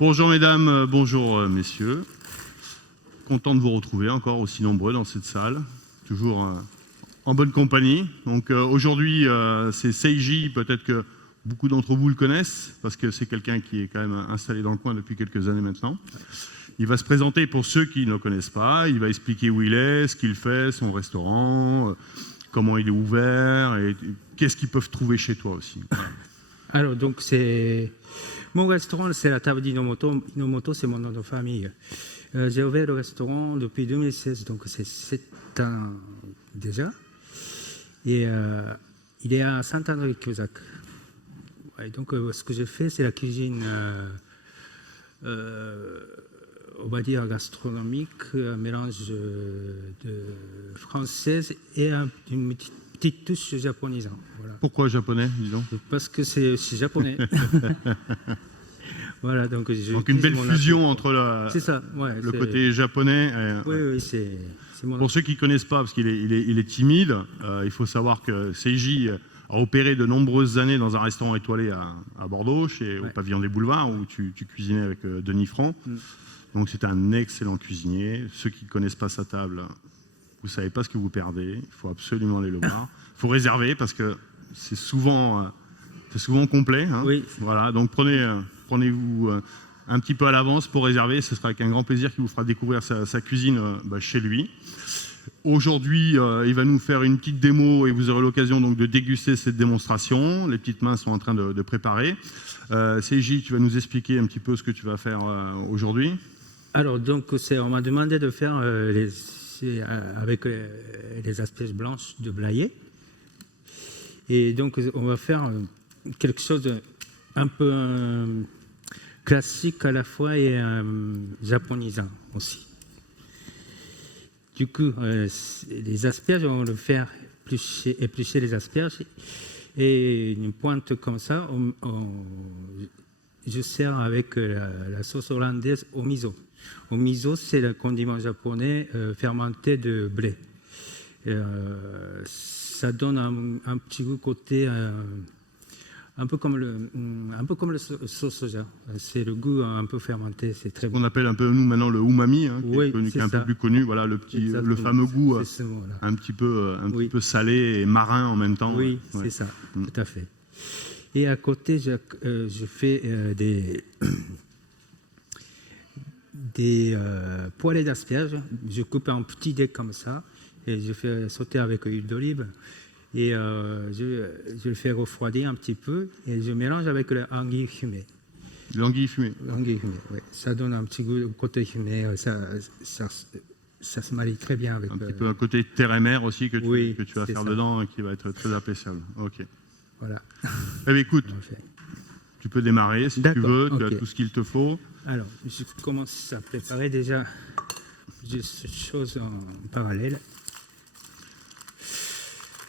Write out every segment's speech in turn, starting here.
Bonjour mesdames, bonjour messieurs. Content de vous retrouver encore aussi nombreux dans cette salle, toujours en bonne compagnie. Donc aujourd'hui c'est Seiji, peut-être que beaucoup d'entre vous le connaissent parce que c'est quelqu'un qui est quand même installé dans le coin depuis quelques années maintenant. Il va se présenter pour ceux qui ne le connaissent pas, il va expliquer où il est, ce qu'il fait, son restaurant, comment il est ouvert et qu'est-ce qu'ils peuvent trouver chez toi aussi. Voilà. Alors, donc, mon restaurant, c'est la table d'Inomoto. Inomoto, c'est mon nom de famille. J'ai ouvert le restaurant depuis 2016, donc c'est 7 ans déjà. Et il est à Saint-André-Cusac. Ouais, donc, ce que je fais, c'est la cuisine, on va dire, gastronomique, un mélange de française et une petite touche japonaise. Voilà. Pourquoi japonais, dis donc? Parce que c'est japonais. Voilà, donc une belle fusion entre le côté japonais. Oui, c'est mon... Pour ceux qui ne connaissent pas, parce qu'il est timide, il faut savoir que Seiji a opéré de nombreuses années dans un restaurant étoilé à Bordeaux, au Pavillon des Boulevards, où tu cuisinais avec Denis Franc. Donc c'est un excellent cuisinier. Ceux qui ne connaissent pas sa table, vous ne savez pas ce que vous perdez. Il faut absolument aller le voir. Il faut réserver parce que c'est souvent complet. Hein. Oui. Voilà, donc prenez-vous un petit peu à l'avance pour réserver. Ce sera avec un grand plaisir qu'il vous fera découvrir sa cuisine chez lui. Aujourd'hui, il va nous faire une petite démo et vous aurez l'occasion donc de déguster cette démonstration. Les petites mains sont en train de préparer. Seiji, tu vas nous expliquer un petit peu ce que tu vas faire aujourd'hui. Alors, donc, on m'a demandé de faire avec les asperges blanches de Blayais. Et donc, on va faire quelque chose d'un peu classique à la fois et japonisant aussi. Du coup, les asperges, on va le faire éplucher les asperges. Et une pointe comme ça, je sers avec la sauce hollandaise au miso. Au miso, c'est le condiment japonais fermenté de blé. Ça donne un petit goût côté, un peu comme le sauce soja. C'est le goût un peu fermenté, c'est très bon. On appelle un peu nous maintenant le umami, hein, qui est un peu plus connu. Voilà le fameux goût un petit peu salé et marin en même temps. Oui, c'est ça, tout à fait. Et à côté, je fais des poêlées d'asperges. Je coupe en petits dés comme ça et je fais sauter avec l'huile d'olive. Et je le fais refroidir un petit peu et je mélange avec l'anguille fumée. L'anguille fumée. L'anguille fumée, oui. Ça donne un petit goût côté fumé. Ça se marie très bien avec... Un petit peu un côté terre et mer aussi que tu vas faire dedans et qui va être très appréciable. Ok. Voilà. Eh bien, écoute, tu peux démarrer si tu veux, tu as tout ce qu'il te faut. Alors, je commence à préparer déjà des choses en parallèle.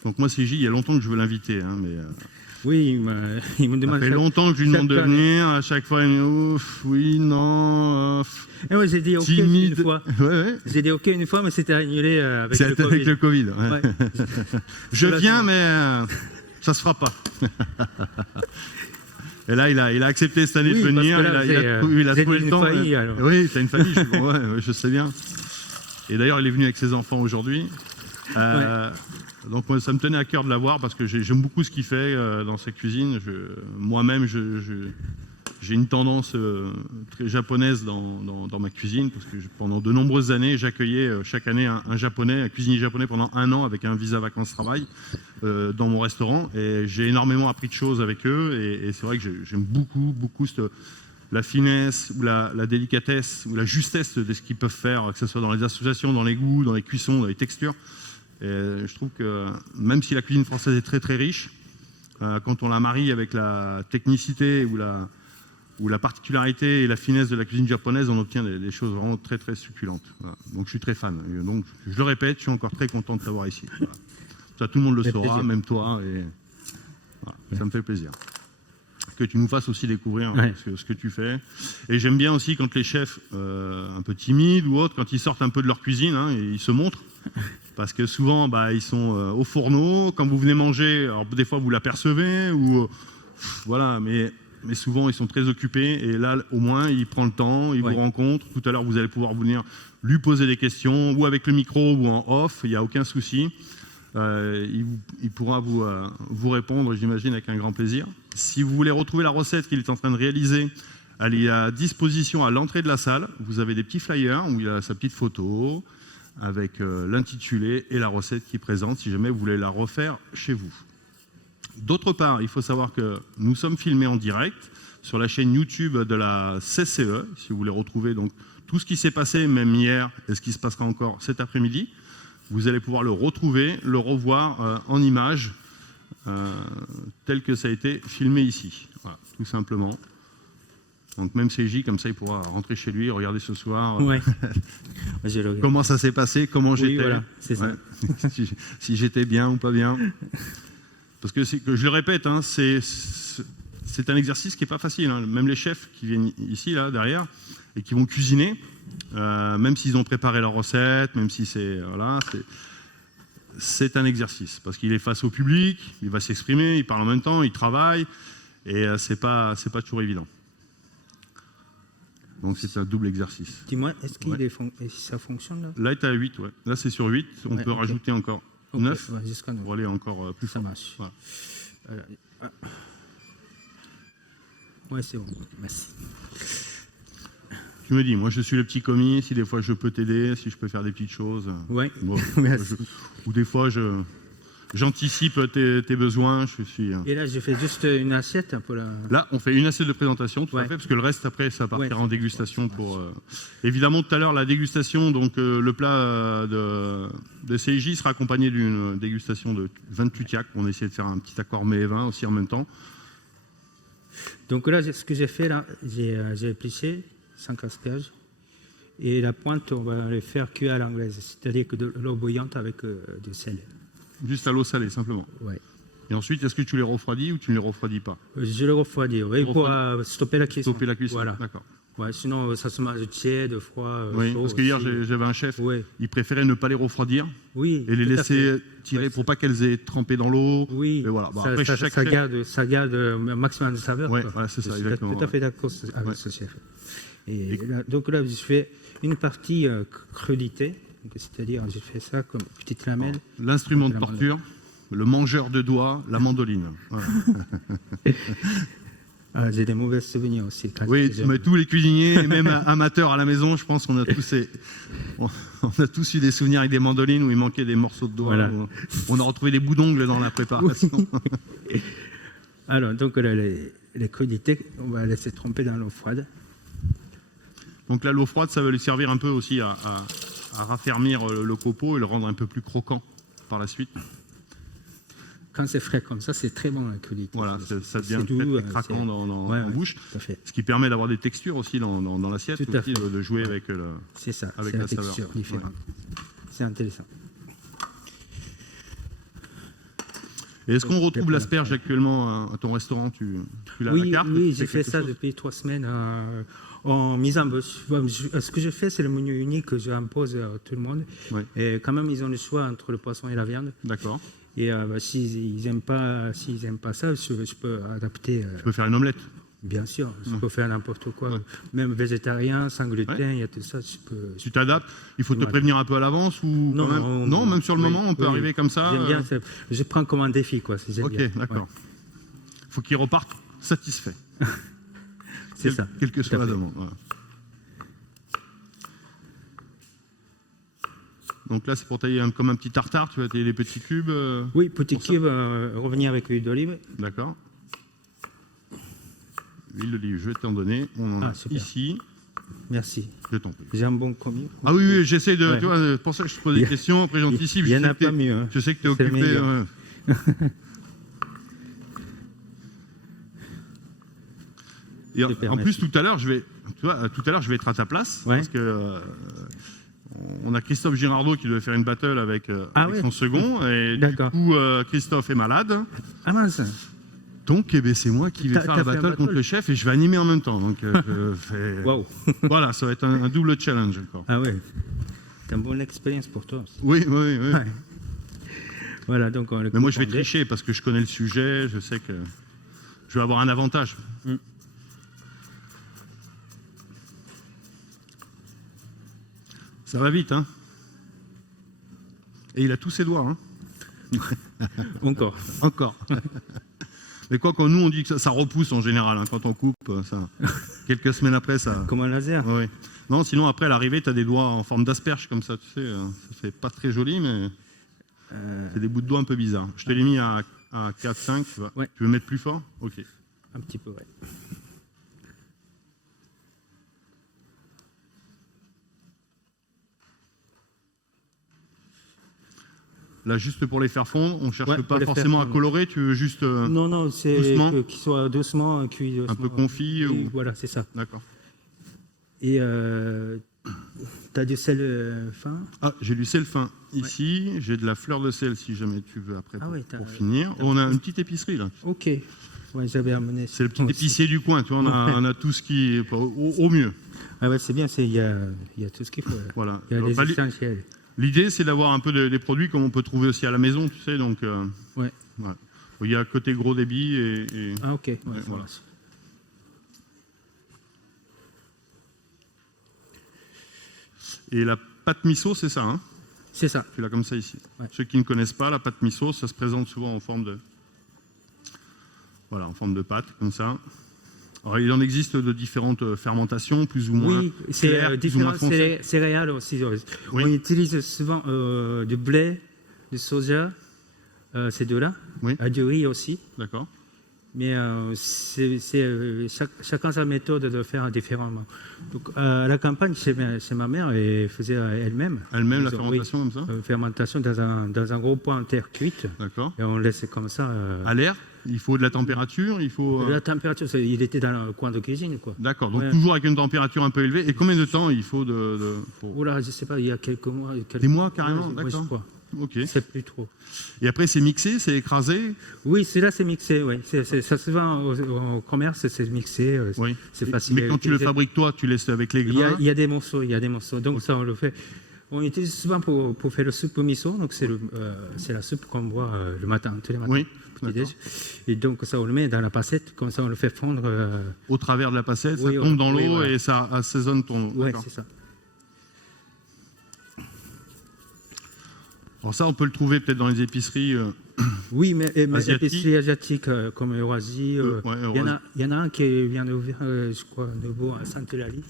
Donc moi, Seiji, il y a longtemps que je veux l'inviter, hein, mais... Oui, il me demande... Ça fait longtemps que je lui demande de venir, à chaque fois, il me dit « ouf, oui, non... » moi, j'ai dit « ok » une fois. J'ai dit « ok » une fois, mais c'était annulé avec le Covid. Avec le Covid, ouais. Je viens, mais ça se fera pas. Et là, il a accepté cette année de venir, il a trouvé le temps. Famille, alors. Oui, tu as une famille, je sais bien. Et d'ailleurs, il est venu avec ses enfants aujourd'hui. Donc moi, ça me tenait à cœur de l'avoir parce que j'aime beaucoup ce qu'il fait dans sa cuisine. Moi-même, j'ai une tendance très japonaise dans ma cuisine parce que pendant de nombreuses années, j'accueillais chaque année un cuisinier japonais pendant 1 an avec un visa vacances-travail dans mon restaurant. Et j'ai énormément appris de choses avec eux et c'est vrai que j'aime beaucoup la finesse ou la délicatesse ou la justesse de ce qu'ils peuvent faire, que ce soit dans les associations, dans les goûts, dans les cuissons, dans les textures. Et je trouve que même si la cuisine française est très très riche, quand on la marie avec la technicité ou la particularité et la finesse de la cuisine japonaise, on obtient des choses vraiment très très succulentes. Voilà. Donc je suis très fan. Et donc je le répète, je suis encore très content de t'avoir ici. Voilà. Ça, tout le monde le saura, même toi. Et voilà, ça me fait plaisir que tu nous fasses aussi découvrir ce que tu fais. Et j'aime bien aussi quand les chefs un peu timides ou autres, quand ils sortent un peu de leur cuisine, et ils se montrent. Parce que souvent, ils sont au fourneau. Quand vous venez manger, alors des fois vous l'apercevez, voilà, mais mais souvent ils sont très occupés. Et là, au moins, il prend le temps, il Ouais. vous rencontre. Tout à l'heure, vous allez pouvoir venir lui poser des questions, ou avec le micro, ou en off, il n'y a aucun souci. Il pourra vous répondre, j'imagine, avec un grand plaisir. Si vous voulez retrouver la recette qu'il est en train de réaliser, elle est à disposition à l'entrée de la salle. Vous avez des petits flyers où il y a sa petite photo avec l'intitulé et la recette qu'il présente, si jamais vous voulez la refaire chez vous. D'autre part, il faut savoir que nous sommes filmés en direct sur la chaîne YouTube de la CCE, si vous voulez retrouver donc tout ce qui s'est passé, même hier, et ce qui se passera encore cet après-midi. Vous allez pouvoir le retrouver, le revoir en images, tel que ça a été filmé ici. Voilà, tout simplement. Donc même CJ, comme ça, il pourra rentrer chez lui, regarder ce soir Ouais. Je le regarde. comment ça s'est passé, comment Oui, j'étais, voilà, c'est ça. si j'étais bien ou pas bien. Parce que je le répète, hein, c'est un exercice qui n'est pas facile. Hein. Même les chefs qui viennent ici, là, derrière, et qui vont cuisiner, même s'ils ont préparé leur recette, même si c'est un exercice. Parce qu'il est face au public, il va s'exprimer, il parle en même temps, il travaille, et c'est pas toujours évident. Donc c'est un double exercice. Dis-moi, est-ce que ça fonctionne là? Là, tu es à 8, ouais. Là, c'est sur 8. On peut rajouter encore 9 jusqu'à 9. pour aller encore plus Ça fort. marche. Voilà. Ouais, c'est bon. Merci. Tu me dis, moi je suis le petit commis, si des fois je peux t'aider, si je peux faire des petites choses. Ouais. Bon, Merci. ou des fois j'anticipe tes besoins. Et là, je fais juste une assiette pour la. Là, on fait une assiette de présentation, tout à Ouais. fait, parce que le reste, après, ça partira Ouais. en dégustation. Évidemment, tout à l'heure, la dégustation, donc le plat de CIJ sera accompagné d'une dégustation de vin de Tutiac. On a essayé de faire un petit accord mets et vin aussi en même temps. Donc là, ce que j'ai fait, là, j'ai épluché 5 asperges. Et la pointe, on va les faire cuire à l'anglaise, c'est-à-dire que de l'eau bouillante avec du sel. Juste à l'eau salée, simplement. Ouais. Et ensuite, est-ce que tu les refroidis ou tu ne les refroidis pas? Je le refroidis, oui, pour stopper la cuisson. Stopper la cuisson, Voilà. d'accord. Ouais, sinon, ça se mange tiède, froid, Oui, chaud. parce que hier, aussi. j'avais un chef, Oui. il préférait ne pas les refroidir Oui, et les tout à laisser fait. tirer Ouais, pour pas qu'elles aient trempé dans l'eau. Oui, Et voilà. Bon, ça, après, ça- chaque ça chef- garde un maximum de saveur. Ouais, quoi. voilà, c'est ça, Je suis exactement, tout à fait d'accord avec Ouais. ce chef. Donc là, je fais une partie crudité, c'est-à-dire je fais ça comme petite lamelle. L'instrument de La torture, le mangeur de doigts, la mandoline. Voilà. Ah, j'ai des mauvais souvenirs aussi. quand Oui, j'étais jeune. mais tous les cuisiniers, et même amateurs à la maison, je pense qu'on a tous eu des souvenirs avec des mandolines où il manquait des morceaux de doigts. Voilà. Où on a retrouvé des bouts d'ongles dans la préparation. Alors, donc là, les crudités, on va laisser tremper dans l'eau froide. Donc là, l'eau froide, ça va lui servir un peu aussi à raffermir le copeau et le rendre un peu plus croquant par la suite. Quand c'est frais comme ça, c'est très bon la crudité. Voilà, ça devient C'est doux, très craquant Ouais, en bouche. Tout à fait. Ce qui permet d'avoir des textures aussi dans l'assiette, Tout à aussi, fait. de jouer avec C'est ça, avec c'est la la saveur. texture différente. C'est intéressant. Et est-ce qu'on retrouve Bien. l'asperge actuellement à ton restaurant? Tu l'as à Oui, la carte? oui, Tu j'ai fais fait quelque ça chose? depuis 3 semaines en mise en bouche. Ce que je fais, c'est le menu unique que j'impose à tout le monde. Oui. Et quand même, ils ont le choix entre le poisson et la viande. D'accord. Et s'ils n'aiment pas ça, je peux adapter. Tu peux faire une omelette. Bien sûr, je peux faire n'importe quoi. Ouais. Même végétarien, sans gluten, Ouais. il y a tout ça. Je peux. Tu t'adaptes. Il faut te Voilà. prévenir un peu à l'avance ou Non, quand même... non, Non, même sur le oui, moment, on peut oui. arriver comme ça. J'aime bien, je prends comme un défi, quoi. J'aime Ok, bien. d'accord. Ouais. Faut qu'il reparte satisfait. C'est ça. Quelle que tout soit à la fait. demande. Voilà. Donc là, c'est pour tailler comme un petit tartare. Tu vas tailler les petits cubes. Oui, petit pour ça. cube, revenir avec l'huile d'olive. D'accord. L'huile d'olive, je vais t'en donner. On en a Super. ici. Merci. Je t'en prie. J'ai un bon commis. Ah oui, oui, j'essaie de. Ouais. Tu vois, c'est pour ça que je te pose des questions. Après, j'anticipe. Il y en a pas mieux. Hein. Je sais que tu es C'est le occupé. meilleur. Et Super, en plus, merci. tout à l'heure, je vais être à ta place. Ouais. Parce que on a Christophe Girardot qui devait faire une battle avec, Ah avec ouais. son second. Et du D'accord. coup, Christophe est malade. Ah mince. Donc, eh ben, c'est moi qui vais T'as faire la fait un battle contre battle le chef et je vais animer en même temps. Donc, je fais... Waouh. Voilà, ça va être un double challenge encore. Ah ouais. C'est une bonne expérience pour toi aussi. Oui, oui, oui. Ouais. Voilà, donc on le Mais moi, je vais coupe en deux. tricher parce que je connais le sujet. Je sais que je vais avoir un avantage. Ça va vite, hein. Et il a tous ses doigts, hein. Encore. Encore. Mais quoi, quand nous on dit que ça repousse en général, hein, quand on coupe, ça, quelques semaines après, ça. Comme un laser. Ouais. Non, sinon après à l'arrivée, tu as des doigts en forme d'asperge comme ça, tu sais, ça fait pas très joli, mais c'est des bouts de doigts un peu bizarres. Je te l'ai mis à 4, 5, tu vois. Ouais. Tu veux mettre plus fort? Ok. Un petit peu, ouais. Là, juste pour les faire fondre, on ne cherche Ouais, pas pour les forcément à faire colorer, tu veux juste Non, c'est doucement. qu'ils soient doucement cuits. Doucement. Un peu confit ou... Voilà, c'est ça. D'accord. Et tu as du sel fin? Ah, j'ai du sel fin ici, j'ai de la fleur de sel si jamais tu veux après pour finir. On a une petite épicerie là. Ok. Ouais, j'avais amené. C'est le petit épicier du coin, tu vois, on a tout ce qui est au mieux. Ah ouais, c'est bien, il y a tout ce qu'il faut. Voilà. Il y a les essentiels. L'idée, c'est d'avoir un peu des produits comme on peut trouver aussi à la maison, tu sais, donc... Ouais. Voilà. Il y a côté gros débit et... Ah ok. Ouais, voilà. Et la pâte miso, c'est ça, hein? C'est ça. Tu l'as comme ça ici. Ouais. Ceux qui ne connaissent pas, la pâte miso, ça se présente souvent en forme de... Voilà, en forme de pâte, comme ça. Alors, il en existe de différentes fermentations, plus ou moins. Oui, c'est différent. foncées. Céréales aussi. Oui. On utilise souvent du blé, du soja, ces deux-là. Oui. Du riz aussi. D'accord. Mais chacun sa méthode de faire différemment. Donc, à la campagne, chez ma mère, elle faisait elle-même. Elle-même, la fermentation, comme ça? Fermentation dans un gros pot en terre cuite. D'accord. Et on laisse comme ça. À l'air? Il faut de la température, il faut... La température, il était dans le coin de cuisine, quoi. D'accord, donc toujours avec une température un peu élevée. Et combien de temps il faut pour... Oula, je sais pas, il y a quelques mois. Des mois carrément, ouais, d'accord. je crois. Ok. C'est plus trop. Et après, c'est mixé, c'est écrasé? Oui, là, c'est mixé, oui. Ça se vend au commerce, c'est mixé. Oui. C'est facile. Mais quand tu le fabriques toi, tu laisses avec les grains? Il y a des morceaux, Donc okay. Ça, on le fait. On utilise souvent pour faire le soupe au miso. Donc c'est la soupe qu'on boit le matin, tous les matins. Oui. Et donc ça, on le met dans la passette, comme ça on le fait fondre. Au travers de la passette, ça tombe dans l'eau et ça assaisonne ton... Oui, c'est ça. Alors ça, on peut le trouver peut-être dans les épiceries oui, mais épiceries asiatiques comme Eurasie. Il y en a un qui vient d'ouvrir, je crois, nouveau à Sainte-Eulalie.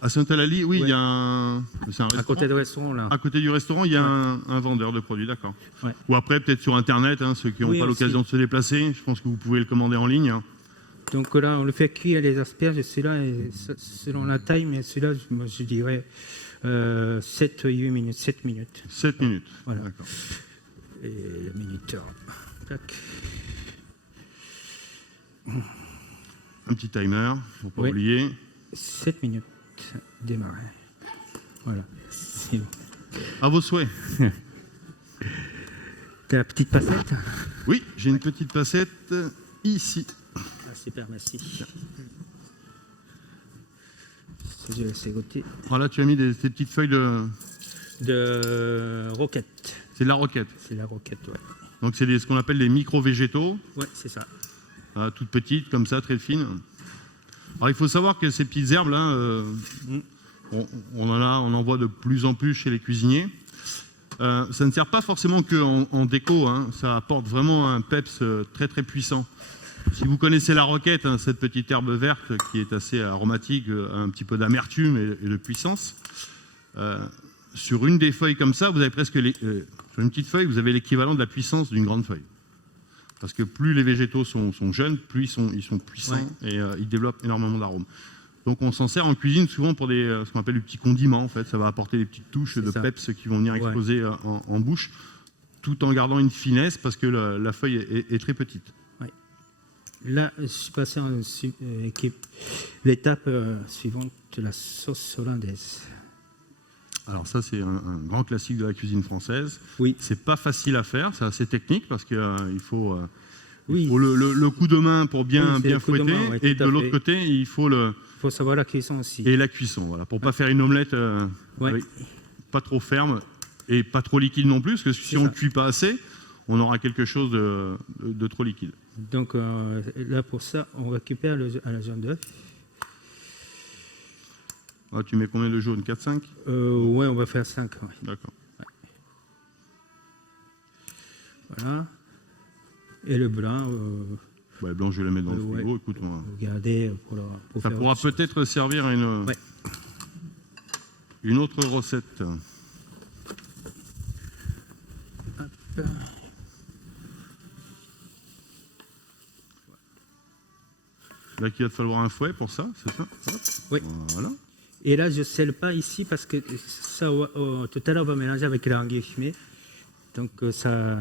À Sainte-Eulalie, oui, il y a un restaurant. À côté du restaurant, là. À côté du restaurant, il y a un vendeur de produits, d'accord. Ouais. Ou après, peut-être sur Internet, hein, ceux qui n'ont pas l'occasion de se déplacer, je pense que vous pouvez le commander en ligne. Hein. Donc là, on le fait cuire les asperges, celui-là, selon la taille, mais celui-là, je dirais 7-8 minutes. 7 minutes. 7 minutes, voilà. D'accord. Et le minuteur. Tac. Un petit timer, il ne faut pas oublier. 7 minutes. Démarrer. Voilà. C'est bon. À vos souhaits. T'as la petite passette? Oui, j'ai une petite passette ici. Ah, super, merci. Je vais laisser goûter. Voilà, tu as mis ces petites feuilles de roquette. C'est de la roquette. C'est la roquette, ouais. Donc c'est ce qu'on appelle des micro-végétaux. Ouais, c'est ça. Toutes petites, comme ça, très fines. Alors il faut savoir que ces petites herbes là, on en voit de plus en plus chez les cuisiniers. Ça ne sert pas forcément qu'en déco, hein. Ça apporte vraiment un peps très très puissant. Si vous connaissez la roquette, hein, cette petite herbe verte qui est assez aromatique, un petit peu d'amertume et de puissance, sur une des feuilles comme ça, vous avez presque sur une petite feuille, vous avez l'équivalent de la puissance d'une grande feuille. Parce que plus les végétaux sont jeunes, plus ils sont puissants et ils développent énormément d'arômes. Donc on s'en sert en cuisine souvent pour ce qu'on appelle des petits condiments. En fait, ça va apporter des petites touches de peps qui vont venir exploser en bouche, tout en gardant une finesse parce que la feuille est très petite. Ouais. Là, je suis passé en l'étape suivante de la sauce hollandaise. Alors ça, c'est un grand classique de la cuisine française. Oui. C'est pas facile à faire, c'est assez technique parce qu'il faut, le coup de main pour bien fouetter. Et de l'autre côté, il faut savoir la cuisson aussi. Et la cuisson, voilà, pour pas faire une omelette pas trop ferme et pas trop liquide non plus, parce que si on ne cuit pas assez, on aura quelque chose de trop liquide. Donc là, pour ça, on récupère à la jaune d'œuf. Ah, tu mets combien de jaunes? 4-5? Ouais, on va faire 5. Ouais. D'accord. Ouais. Voilà. Et le blanc, Ouais, blanc, je vais le mettre dans le ouais. frigo. Écoute, regardez, pour ça faire pourra autre chose. peut-être servir à Ouais. une autre recette. Hop. Là, il va te falloir un fouet pour ça, c'est ça? Hop. Oui. Voilà. Et là, je ne scelle pas ici parce que ça, tout à l'heure, on va mélanger avec l'anguille fumée. Donc, ça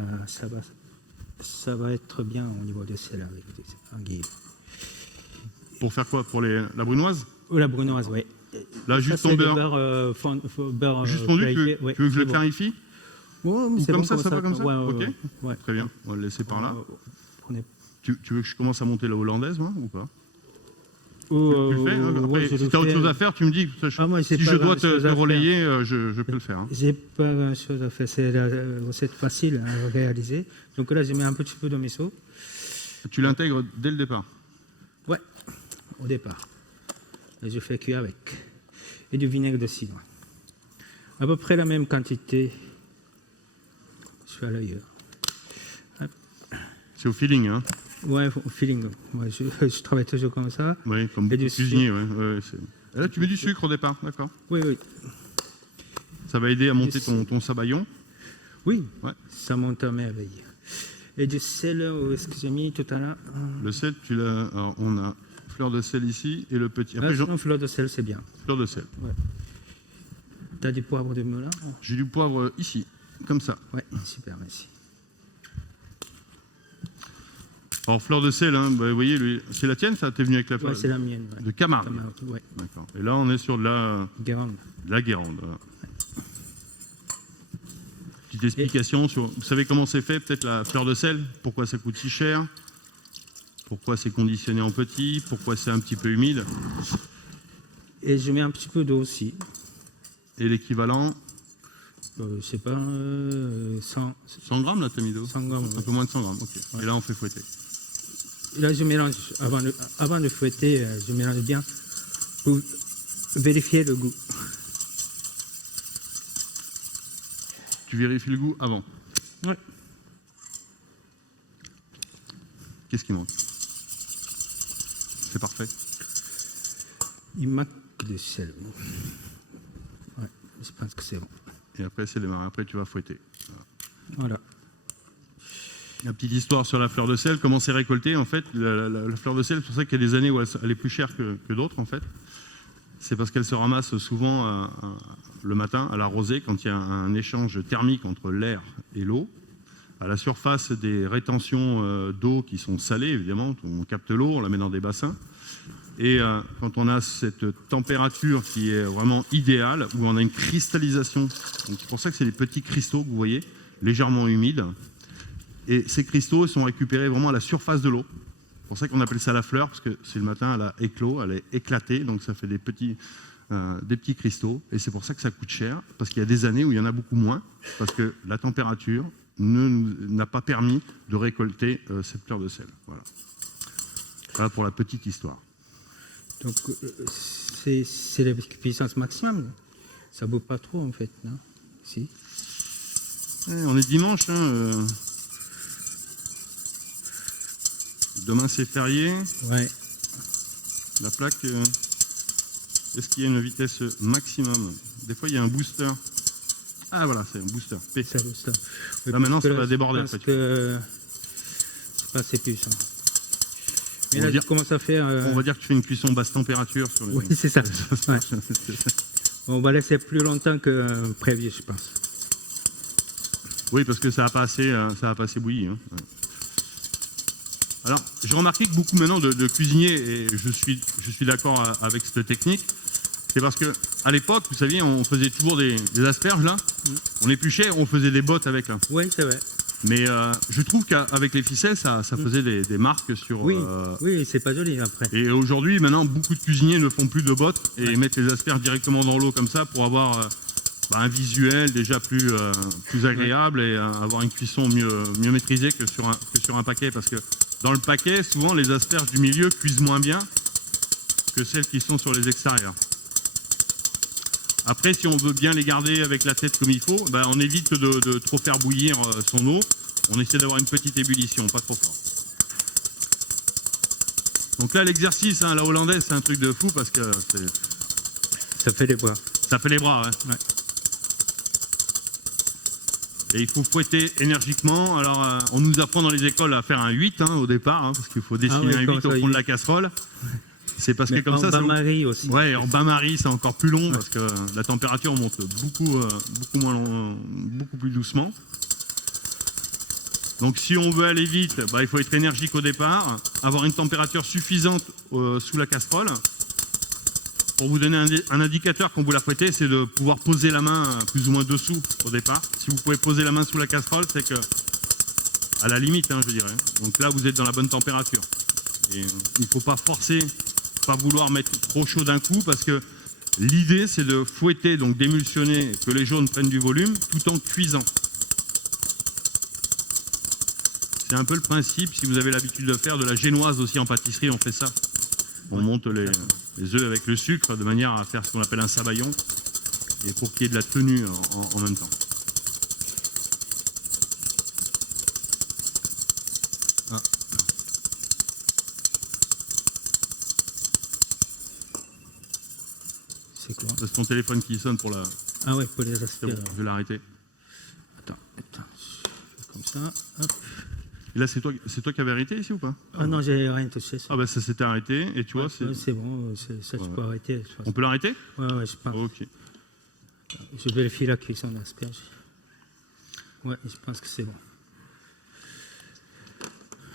va être bien au niveau de sel avec l'anguille. Pour faire quoi? Pour la brunoise? Ou la brunoise, oui. Là, juste ton beurre. beurre Juste fondu, tu veux que je le clarifie? Ou comme ça, ça va comme ça? Ouais, Ok. ouais. Très bien, on va le laisser par là. Prenez. Tu veux que je commence à monter la hollandaise, moi, ou pas? Tu Ou, le fais, hein? Après, ouais, si tu as autre chose à faire, tu me dis. moi, si je dois te relayer, je peux le faire. Hein. J'ai pas grand chose à faire. C'est la recette facile à réaliser. Donc là, je mets un petit peu de miso. Tu l'intègres dès le départ? Ouais, au départ. Et je fais cuire avec. Et du vinaigre de cidre. À peu près la même quantité. Je suis à l'œil. C'est au feeling, hein? Ouais, au feeling. Ouais, je travaille toujours comme ça. Oui, comme beaucoup de cuisiniers. Ouais, et là, tu mets du sucre au départ, d'accord? Oui, oui. Ça va aider à monter ton sabayon? Oui, ouais. Ça monte à merveille. Et du sel, où est-ce que j'ai mis tout à l'heure? Le sel, alors, on a fleur de sel ici et le petit. Après, non, fleur de sel, c'est bien. Fleur de sel. Ouais. Tu as du poivre de Melun? J'ai du poivre ici, comme ça. Ouais, super, merci. Alors, fleur de sel, hein, bah, vous voyez, c'est la tienne, ça? T'es venu avec la fleur? Ouais, c'est la mienne. Ouais. De Camargue. Ouais. D'accord. Et là, on est sur de la Guérande. Voilà. Petite explication sur. Vous savez comment c'est fait, peut-être la fleur de sel? Pourquoi ça coûte si cher? Pourquoi c'est conditionné en petit? Pourquoi c'est un petit peu humide? Et je mets un petit peu d'eau aussi. Et l'équivalent? Je sais pas, 100 grammes, là, t'as mis d'eau? 100 grammes. Un peu moins de 100 grammes, ok. Ouais. Et là, on fait fouetter. Et là, je mélange, avant de fouetter, je mélange bien pour vérifier le goût. Tu vérifies le goût avant? Ouais. Qu'est-ce qui manque? C'est parfait. Il manque de sel. Ouais, je pense que c'est bon. Et après, c'est démarré. Après, tu vas fouetter. Voilà. La petite histoire sur la fleur de sel, comment c'est récolté en fait. La fleur de sel, c'est pour ça qu'il y a des années où elle est plus chère que d'autres en fait. C'est parce qu'elle se ramasse souvent le matin à la rosée quand il y a un échange thermique entre l'air et l'eau. À la surface des rétentions d'eau qui sont salées évidemment, on capte l'eau, on la met dans des bassins. Et quand on a cette température qui est vraiment idéale, où on a une cristallisation, c'est pour ça que c'est des petits cristaux que vous voyez, légèrement humides. Et ces cristaux sont récupérés vraiment à la surface de l'eau. C'est pour ça qu'on appelle ça la fleur, parce que c'est le matin, elle a éclos, elle est éclatée, donc ça fait des petits cristaux. Et c'est pour ça que ça coûte cher, parce qu'il y a des années où il y en a beaucoup moins, parce que la température n'a pas permis de récolter cette fleur de sel. Voilà pour la petite histoire. Donc, c'est la puissance maximum. Ça ne bouge pas trop, en fait, non? Si. On est dimanche, hein, demain, c'est férié. Ouais. La plaque, est-ce qu'il y a une vitesse maximum? Des fois, il y a un booster. Ah, voilà, c'est un booster. P. Ça. Là, maintenant, ça va déborder. Parce que c'est pas assez puissant. Mais là, je commence à faire... On va dire que tu fais une cuisson basse température. Sur les... Oui, c'est ça. Ouais. On va laisser plus longtemps que prévu, je pense. Oui, parce que ça n'a pas assez bouilli. Hein. Ouais. Alors, j'ai remarqué que beaucoup maintenant de cuisiniers, et je suis d'accord avec cette technique, c'est parce qu'à l'époque, vous saviez, on faisait toujours des asperges, là. On épluchait, on faisait des bottes avec, là. Oui, c'est vrai. Mais je trouve qu'avec les ficelles, ça faisait des marques sur... Oui, c'est pas joli après. Et aujourd'hui, maintenant, beaucoup de cuisiniers ne font plus de bottes et mettent les asperges directement dans l'eau comme ça pour avoir un visuel déjà plus agréable et avoir une cuisson mieux maîtrisée que sur un paquet. Parce que dans le paquet, souvent les asperges du milieu cuisent moins bien que celles qui sont sur les extérieurs. Après, si on veut bien les garder avec la tête comme il faut, ben, on évite de trop faire bouillir son eau. On essaie d'avoir une petite ébullition, pas trop fort. Donc là, l'exercice, hein, la hollandaise, c'est un truc de fou parce que Ça fait des bras. ça fait les bras. Ouais. Ouais. Et il faut fouetter énergiquement. Alors, on nous apprend dans les écoles à faire un 8 hein, au départ, hein, parce qu'il faut dessiner un 8 au fond de la casserole. C'est parce que comme ça... En bain-marie aussi. Ouais, en bain-marie, c'est encore plus long parce que la température monte beaucoup plus doucement. Donc si on veut aller vite, bah, il faut être énergique au départ, avoir une température suffisante sous la casserole. Pour vous donner un indicateur quand vous la fouettez, c'est de pouvoir poser la main plus ou moins dessous au départ. Si vous pouvez poser la main sous la casserole, c'est que, à la limite, hein, je dirais. Donc là, vous êtes dans la bonne température. Et il ne faut pas forcer, pas vouloir mettre trop chaud d'un coup, parce que l'idée, c'est de fouetter, donc d'émulsionner, que les jaunes prennent du volume, tout en cuisant. C'est un peu le principe, si vous avez l'habitude de faire de la génoise aussi en pâtisserie, on fait ça. On monte les œufs avec le sucre de manière à faire ce qu'on appelle un sabayon, et pour qu'il y ait de la tenue en même temps. Ah. C'est quoi? C'est ton téléphone qui sonne pour la... Ah ouais, pour les C'est asperges. bon, je vais l'arrêter. Attends. Comme ça. Hop. Et là, c'est toi qui avais arrêté ici ou pas? Ah non, j'ai rien touché. Ah bah ça s'était arrêté, et tu vois, C'est bon, ça tu peux arrêter. Je pense. on peut l'arrêter? Ouais, je pense. Ok. Je vérifie la cuisson de l'asperge. Ouais, je pense que c'est bon.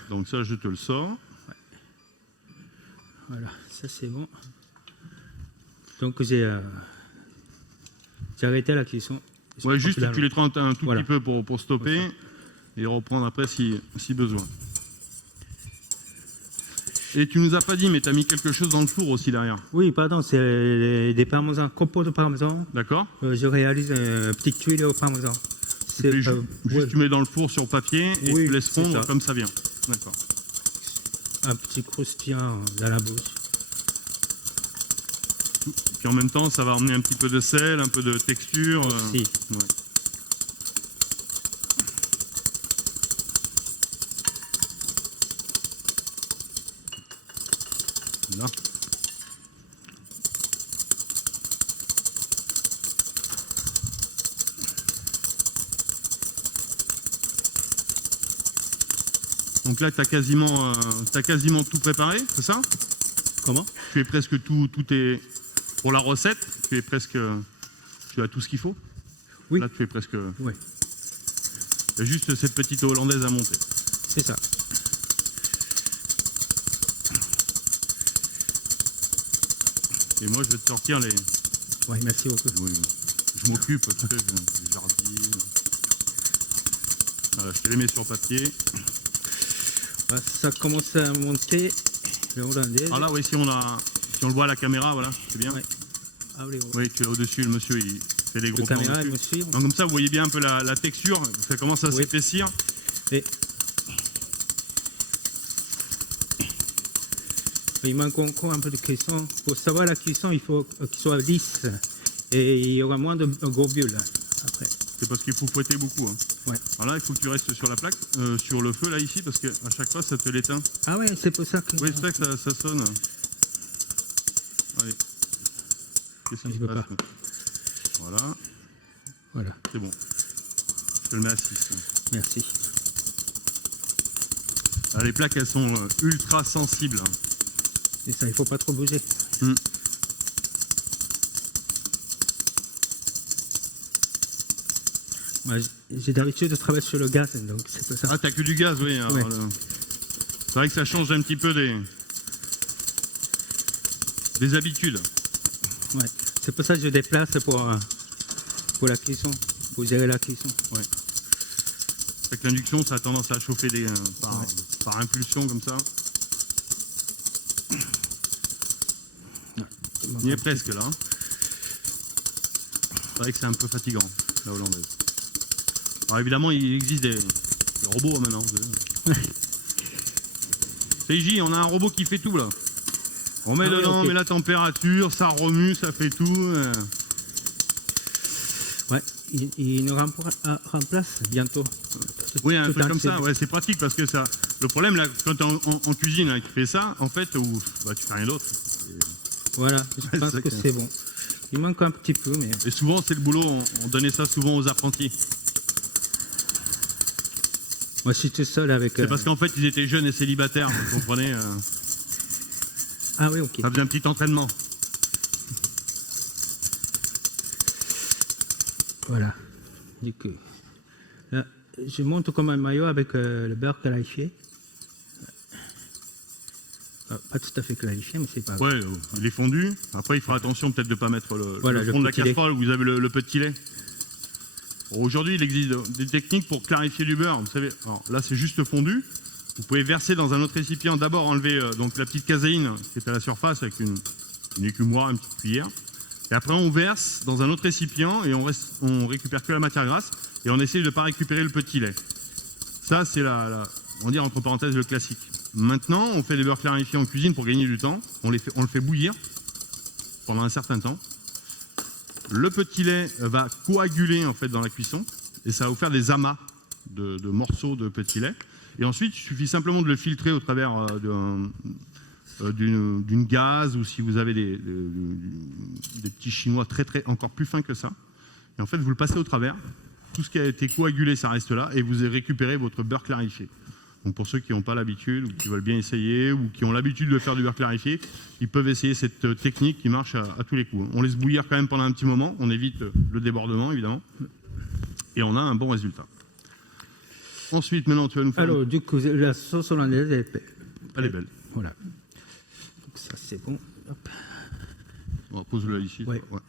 Donc ça, je te le sors. Voilà, ça c'est bon. Donc j'ai arrêté la cuisson. Ouais, juste tu les trempes un tout Voilà. petit peu pour stopper et reprendre après si besoin. Et tu nous as pas dit, mais tu as mis quelque chose dans le four aussi derrière. Oui, pardon, c'est des parmesans, copeaux de parmesan. D'accord? Je réalise une petite tuile au parmesan. Juste Ouais, tu mets dans le four sur papier et Oui, tu laisses c'est fondre ça. comme ça vient. D'accord. un petit croustillant dans la bouche. Puis en même temps, ça va emmener un petit peu de sel, un peu de texture. Aussi. Ouais. Là. Donc là, tu as quasiment tout préparé, c'est ça? Comment? Tu es presque tout est pour la recette. Tu as tout ce qu'il faut. Oui. Là, tu es presque. Oui, Il y a juste cette petite hollandaise à monter. c'est ça. Et moi, je vais te sortir les. Oui, merci beaucoup. Oui, je m'occupe, tu sais, je jardine. Voilà, je te les mets sur papier. Ça commence à monter, le hollandais. Ah là, oui, si on le voit à la caméra, voilà, c'est bien. Oui. Ah oui, oui. Oui, tu es au-dessus, le monsieur, il fait des gros La plans caméra, elle dessus. me suit. Donc, comme ça, vous voyez bien un peu la texture, ça commence à Oui. s'épaissir. Et il manque encore un peu de cuisson. Pour savoir la cuisson, il faut qu'il soit lisse. Et il y aura moins de globules après. C'est parce qu'il faut fouetter beaucoup. Hein. Ouais. Alors là, il faut que tu restes sur la plaque, sur le feu, là, ici, parce qu'à chaque fois, ça te l'éteint. Ah ouais, c'est pour ça que... Oui, c'est vrai que ça sonne. Allez. Qu'est-ce qui Je se peux passe pas. là? Voilà, Voilà, c'est bon. Je te le mets à 6. merci. Alors, les plaques, elles sont ultra sensibles. Hein. Et ça, il ne faut pas trop bouger. Mm. Moi, j'ai d'habitude de travailler sur le gaz, donc c'est pour ça. Ah, t'as que du gaz, oui. Alors, Ouais. c'est vrai que ça change un petit peu des habitudes. Ouais. C'est pour ça que je déplace pour la cuisson, pour gérer la cuisson. Avec l'induction, ça a tendance à chauffer par impulsion comme ça. Il y est presque là. Hein. C'est vrai que c'est un peu fatigant, la hollandaise. Alors évidemment, il existe des robots maintenant. CJ, on a un robot qui fait tout là. On met dedans, on met la température, ça remue, ça fait tout. Ouais, il nous remplace bientôt. Oui, un truc comme ça, ouais, c'est pratique parce que ça. Le problème, là, quand tu es en cuisine et que tu fais ça, en fait, bah, tu fais rien d'autre. Voilà, je pense que c'est bon. Il manque un petit peu, mais. Et souvent, c'est le boulot, on donnait ça souvent aux apprentis. Moi, je suis tout seul avec. C'est parce qu'en fait, ils étaient jeunes et célibataires, vous comprenez. Ah oui, ok. Ça faisait un petit entraînement. Voilà. Du coup, là, je monte comme un maillot avec le beurre clarifié. Pas tout à fait clarifié, mais c'est pas grave. Ouais, il est fondu. Après, il fera attention peut-être de ne pas mettre le fond de la petit lait. casserole où vous avez le petit lait. Aujourd'hui, il existe des techniques pour clarifier du beurre. Vous savez, alors, là, c'est juste fondu. Vous pouvez verser dans un autre récipient. D'abord, enlever donc, la petite caséine qui est à la surface avec une écumoire, une petite cuillère. Et après, on verse dans un autre récipient et on récupère que la matière grasse et on essaye de ne pas récupérer le petit lait. Ça, c'est on va dire entre parenthèses le classique. Maintenant, on fait des beurres clarifiés en cuisine pour gagner du temps. On le fait bouillir pendant un certain temps. Le petit lait va coaguler en fait dans la cuisson et ça va vous faire des amas de morceaux de petit lait. Et ensuite, il suffit simplement de le filtrer au travers d'une gaze ou si vous avez des petits chinois encore plus fins que ça. Et en fait, vous le passez au travers. Tout ce qui a été coagulé, ça reste là et vous récupérez votre beurre clarifié. Donc pour ceux qui n'ont pas l'habitude ou qui veulent bien essayer ou qui ont l'habitude de faire du beurre clarifié, ils peuvent essayer cette technique qui marche à tous les coups. On laisse bouillir quand même pendant un petit moment, on évite le débordement évidemment et on a un bon résultat. Ensuite, maintenant, tu vas nous faire... Alors, du coup, la sauce hollandaise, elle est belle. Voilà. Donc ça, c'est bon. Hop. On pose-le ici. Ouais. Ouais.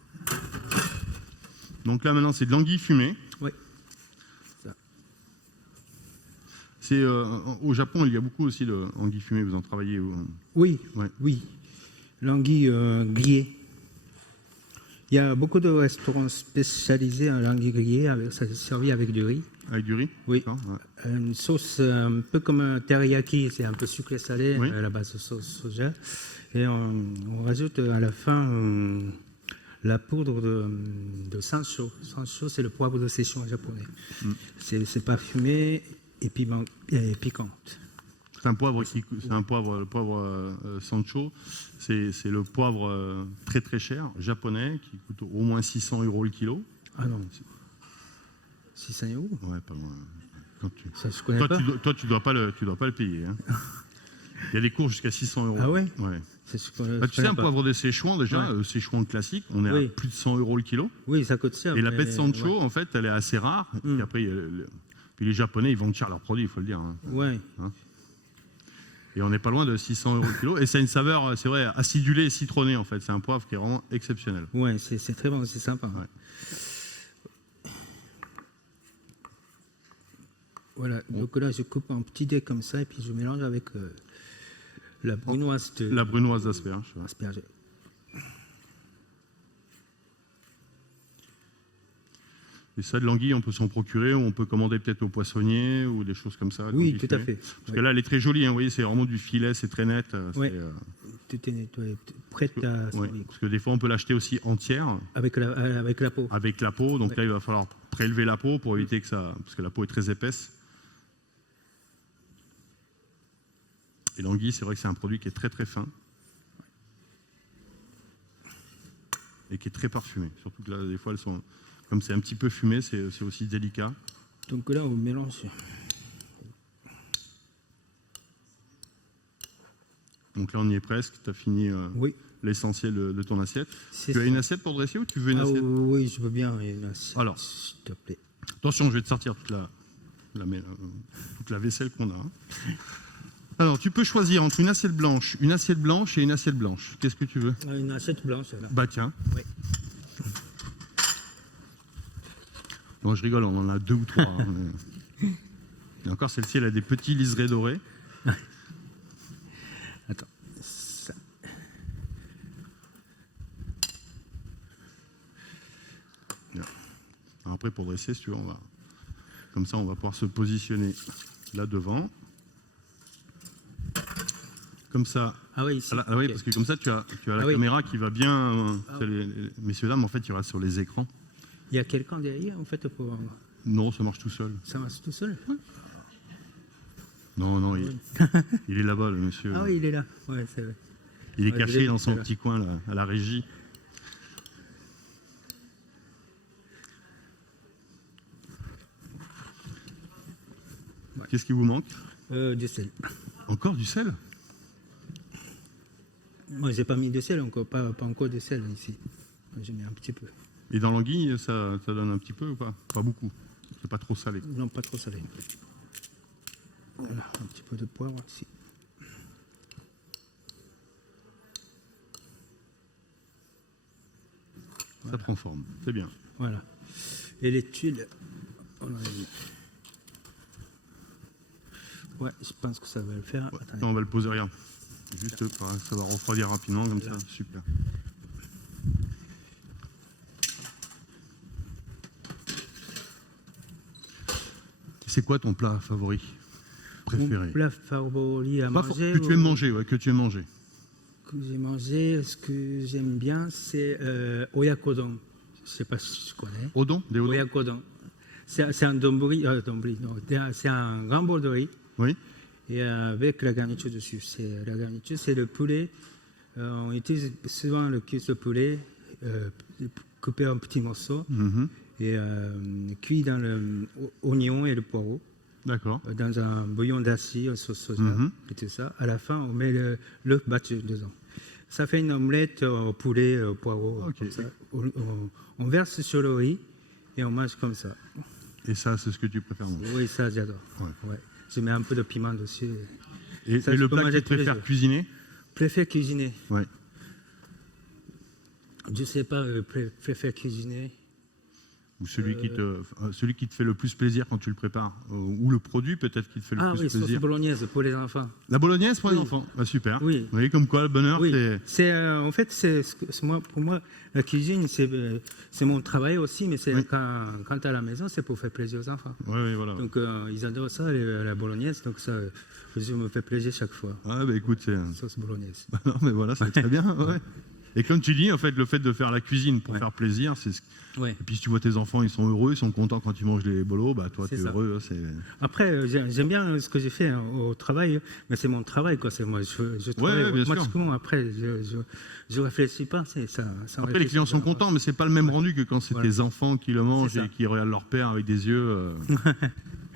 Donc là, maintenant, c'est de l'anguille fumée. Oui. Au Japon, il y a beaucoup aussi d'anguilles fumées. Vous en travaillez Oui, ouais. oui. L'anguille grillée. Il y a beaucoup de restaurants spécialisés en anguille grillée, ça est servi avec du riz. Avec du riz? Oui. Ouais. Une sauce un peu comme un teriyaki, c'est un peu sucré-salé oui. à la base de sauce soja. Et on rajoute à la fin la poudre de sancho. Sancho, c'est le poivre de Szechuan japonais. C'est parfumé et piquante. C'est un poivre le poivre sancho. C'est le poivre très très cher, japonais, qui coûte au moins 600 € le kilo. Ah non, 600 €? Ouais, pas loin. Ça, je connais pas. Toi, tu dois pas le payer. Hein. Il y a des cours jusqu'à 600 €. Ah ouais? Ouais. Tu sais, un poivre de Szechuan, déjà, Szechuan classique, on est à plus de 100 € le kilo. Oui, ça coûte cher. Et la pête sancho, en fait, elle est assez rare. Et après, puis les Japonais, ils vendent cher leurs produits, il faut le dire. Hein. Ouais. Hein. Et on n'est pas loin de 600 € le kilo. Et ça a une saveur, c'est vrai, acidulée et citronnée, en fait. C'est un poivre qui est vraiment exceptionnel. Ouais, c'est très bon, c'est sympa. Ouais. Voilà, donc là, je coupe en petits dés comme ça et puis je mélange avec la brunoise d'asperges. asperge. Et ça, de l'anguille, on peut s'en procurer, ou on peut commander peut-être au poissonnier, ou des choses comme ça. Oui, tout à fait. Parce que là, elle est très jolie, hein, vous voyez, c'est vraiment du filet, c'est très net. Oui, tout est nettoyé, prête à servir. Parce que des fois, on peut l'acheter aussi entière. Avec la peau. Avec la peau, donc là, il va falloir prélever la peau pour éviter que ça... Parce que la peau est très épaisse. Et l'anguille, c'est vrai que c'est un produit qui est très très fin. Et qui est très parfumé. Surtout que là, des fois, elles sont... Comme c'est un petit peu fumé, c'est aussi délicat. Donc là, on mélange. Donc là, on y est presque. Tu as fini l'essentiel de ton assiette. Tu as une assiette pour dresser ou tu veux une assiette? Oui, je veux bien une assiette. Alors, s'il te plaît. Attention, je vais te sortir toute la vaisselle qu'on a. Alors, tu peux choisir entre une assiette blanche et une assiette blanche. Qu'est-ce que tu veux? Une assiette blanche, là. Bah tiens. Oui. Non, je rigole, on en a 2 ou 3. Hein, et encore, celle-ci, elle a des petits liserés dorés. Attends. Ça. Alors après, pour dresser, si tu veux, comme ça, on va pouvoir se positionner là devant. comme ça. Ah oui, ici. Ah oui, Ok. parce que comme ça, tu as la Ah oui. caméra qui va bien. Ah. Messieurs, dames, en fait, il y aura sur les écrans. Il y a quelqu'un derrière, en fait, pour... Non, ça marche tout seul. Ça marche tout seul? Non, non, il est là-bas, le monsieur. Ah oui, il est là. Ouais, c'est vrai. Il est Ouais, je l'ai caché vu dans tout à son l'heure. petit coin, là, à la régie. Ouais. Qu'est-ce qui vous manque? Du sel. Encore du sel? Moi, j'ai pas mis de sel encore, pas encore de sel ici. J'ai mis un petit peu. Et dans l'anguille, ça donne un petit peu ou pas? Pas beaucoup. C'est pas trop salé. Non, pas trop salé. Voilà, un petit peu de poivre ici. Ça prend forme. C'est bien. Voilà. Et les tuiles, on en a mis. Ouais, je pense que ça va le faire. Ouais. Attendez. Non, on va le poser rien. Juste, ça va refroidir rapidement comme ça. Super. C'est quoi ton plat favori préféré? Mon plat favori à Pas manger. que tu aimes manger, ouais, que tu aimes manger. Que j'ai mangé, ce que j'aime bien, c'est oyakodon. Je ne sais pas si tu connais. Odon? Des odons? Oyakodon. C'est un donburi, non, c'est un grand bol de riz Oui. et avec la garniture dessus. La garniture, c'est le poulet. On utilise souvent le cuisse de poulet coupé en petits morceaux Mhm. et cuit dans l'oignon et le poireau. D'accord. Dans un bouillon d'acier, sauce soja Mhm. et tout ça. À la fin, on met le battu dedans. Ça fait une omelette au poulet, au poireau. Ok. Comme ça. On verse sur le riz et on mange comme ça. Et ça, c'est ce que tu préfères manger. Oui, ça, j'adore. Ouais. Ouais. Je mets un peu de piment dessus. Et, Ça, et je le peux plat que manger tu tous les préfères jours. cuisiner? Préfère cuisiner. Ouais. Je ne sais pas, préfère cuisiner. Ou celui qui te fait le plus plaisir quand tu le prépares? Ou le produit peut-être qui te fait le Ah plus oui, sauce plaisir? bolognaise pour les enfants. La bolognaise pour les Oui. enfants? Bah, super. Oui. Vous voyez comme quoi le bonheur, Oui, c'est... en fait, pour moi, la cuisine, c'est mon travail aussi, mais c'est Oui. quand tu es à la maison, c'est pour faire plaisir aux enfants. Ouais, voilà. Donc, ils adorent ça, la bolognaise, donc ça, je me fais plaisir chaque fois. Ah, bah écoute, c'est... Sauce bolognaise. non, mais voilà, c'est très bien. Ouais. Et comme tu dis, en fait, le fait de faire la cuisine pour Ouais. faire plaisir, c'est... Ouais. Et puis si tu vois tes enfants, ils sont heureux, ils sont contents quand ils mangent les bolos, bah toi, C'est tu es ça. heureux. C'est... Après, j'aime bien ce que j'ai fait au travail, mais c'est mon travail, quoi. C'est moi, je travaille ouais, bien sûr. automatiquement. Après, je réfléchis pas. Après, les clients sont contents, mais c'est pas le même rendu que quand c'est Voilà. tes enfants qui le mangent C'est ça. et qui regardent leur père avec des yeux.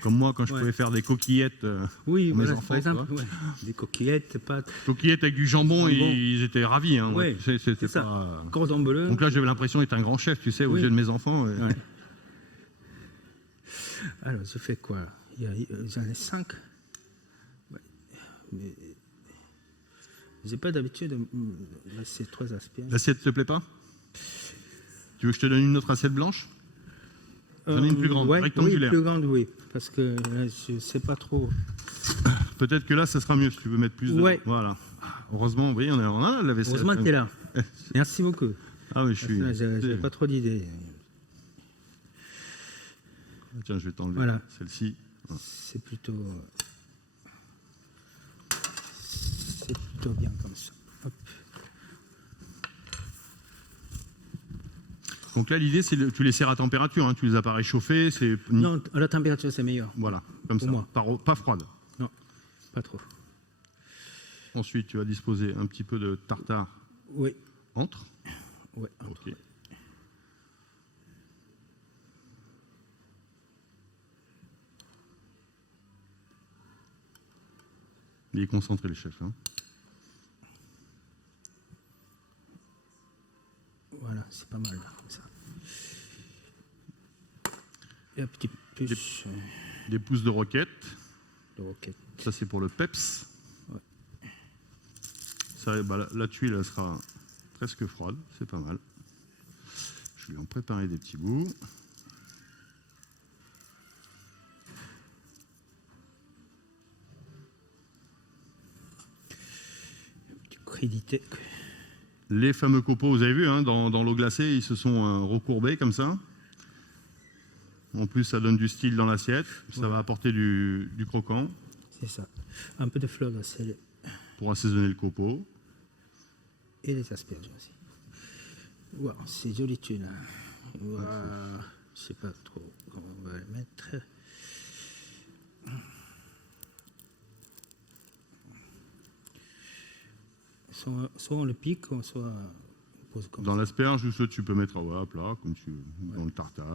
Comme moi, quand je Ouais. pouvais faire des coquillettes Oui, pour mes voilà, enfants. par exemple, tu vois. ouais. Des coquillettes, pâtes, Coquillettes avec du jambon, Jambon. ils étaient ravis. Hein. Ouais, C'était c'est ça. pas... cordon bleu. Donc là, j'avais l'impression d'être un grand chef, tu sais, aux Oui. yeux de mes enfants. Ouais. Alors, je fais quoi? J'en ai 5. Ouais. Mais j'ai pas d'habitude de laisser 3 asperges. L'assiette te plaît pas? Tu veux que je te donne une autre assiette blanche? J'en ai une plus grande, ouais, rectangulaire. Oui, plus grande, oui. Parce que je sais pas trop. Peut-être que là, ça sera mieux si tu veux mettre plus de... Ouais. Voilà. Heureusement, vous voyez, on a la vaisselle. Heureusement que tu es là. Merci beaucoup. Ah oui, je suis... J'ai pas trop d'idées. Tiens, je vais t'enlever Voilà. celle-ci. C'est plutôt bien comme ça. Hop. Donc là, l'idée, c'est tu les sers à température, hein, tu les as pas réchauffés, c'est... Non, à la température, c'est meilleur. Voilà, comme Pour ça, moi. pas froide. Non, pas trop. Ensuite, tu vas disposer un petit peu de tartare Oui. entre. Ouais. Ok. Il est concentré, le chef. Hein. Voilà, c'est pas mal là, comme ça. Et un petit plus Des pousses de roquette. de roquette. Ça, c'est pour le peps. Ouais. Ça, bah, la tuile, elle sera presque froide. C'est pas mal. Je vais en préparer des petits bouts. Du crédité. Les fameux copeaux, vous avez vu, hein, dans l'eau glacée, ils se sont recourbés comme ça. En plus, ça donne du style dans l'assiette. Ça va apporter du croquant. C'est ça. Un peu de fleur de sel. pour assaisonner le copeau. Et les asperges aussi. Wow, c'est joli tu là. Wow. Je sais pas trop comment on va le mettre. Soit on le pique, soit on pose comme Dans ça. l'asperge, ou soit tu peux mettre à plat, comme tu veux, dans le tartare.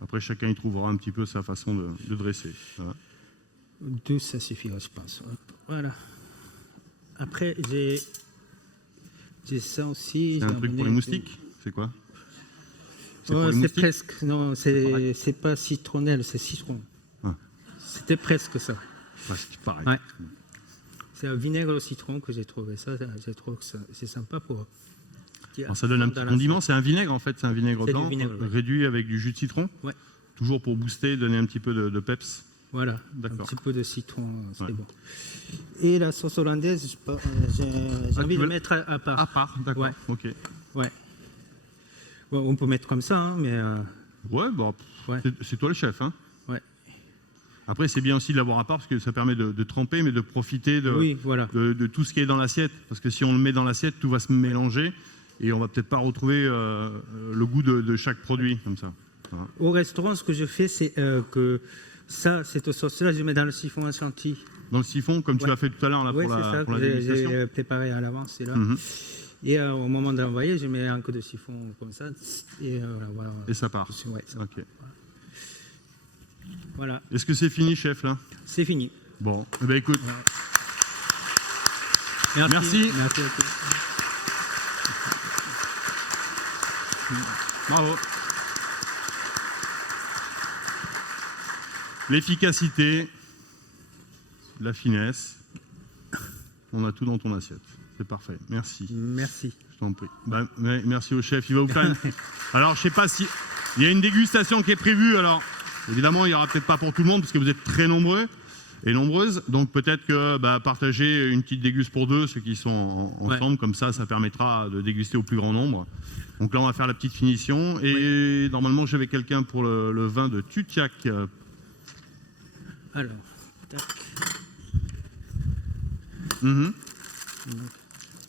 Après, chacun y trouvera un petit peu sa façon de dresser. Voilà. 2, ça suffira, je pense. Hop, voilà. Après, j'ai ça aussi. C'est un j'ai truc amené pour les moustiques? C'est quoi? C'est pour Oh, les c'est moustiques? presque. Non, c'est pas citronnelle, c'est citron. Ah. C'était presque ça. C'est pareil. Ouais. C'est un vinaigre au citron que j'ai trouvé ça. J'ai trouvé que c'est sympa pour. Alors, ça donne un petit condiment. C'est un vinaigre en fait, c'est un vinaigre C'est du blanc vinaigre, ouais. réduit avec du jus de citron. Ouais. Toujours pour booster, donner un petit peu de peps. Voilà, un D'accord. petit peu de citron, c'est Ouais. bon. Et la sauce hollandaise, j'ai envie tu de veux- mettre à part. À part, d'accord. Ouais. Ok. Ouais. Bon, on peut mettre comme ça, hein, mais Ouais, bah, ouais. c'est toi le chef. Hein. Ouais. Après, c'est bien aussi de l'avoir à part parce que ça permet de tremper, mais de profiter Oui, voilà. de tout ce qui est dans l'assiette. Parce que si on le met dans l'assiette, tout va se mélanger et on va peut-être pas retrouver le goût de chaque produit comme ça. Voilà. Au restaurant, ce que je fais, c'est que cette sauce-là, je mets dans le siphon à chantilly. Dans le siphon, comme tu Ouais. l'as fait tout à l'heure là, Oui, pour c'est ça, pour la que dégustation. j'ai préparé à l'avance, c'est là. Mhm. Et au moment d'envoyer, je mets un coup de siphon comme ça. Et voilà. Et ça part. Ouais, ça- Ok. Voilà, Est-ce que c'est fini, chef, là? c'est fini. Bon, eh ben, écoute, Merci. Merci. Merci à tous. bravo. L'efficacité, la finesse, on a tout dans ton assiette. C'est parfait. Merci. Merci. Je t'en prie. Bah, merci au chef. Il va vous faire une... Alors, je sais pas si... Il y a une dégustation qui est prévue. Alors, évidemment, il n'y aura peut-être pas pour tout le monde parce que vous êtes très nombreux et nombreuses. Donc, peut-être que partager une petite déguste pour deux, ceux qui sont ensemble. Comme ça, ça permettra de déguster au plus grand nombre. Donc là, on va faire la petite finition. Et normalement, j'avais quelqu'un pour le vin de Tutiak. Alors, tac. Mhm.